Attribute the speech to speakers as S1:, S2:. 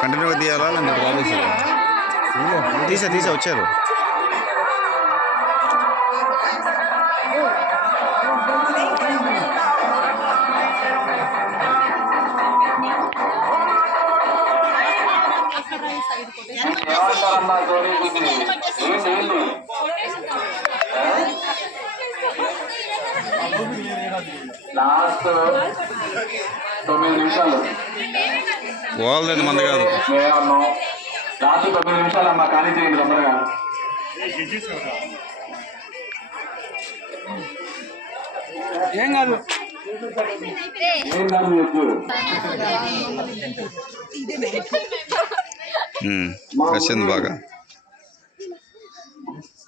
S1: కంటిన్యూ తీయాలా తీసా తీసా వచ్చారు
S2: ఎంత Last uh, minutes, uh,
S1: well, then, man, yeah,
S2: no. Last uh, minutes, uh, man,
S3: ငါကတေ
S2: ာ့ငါကမြေကျူဟွ
S1: န်းအဆင်ဘာက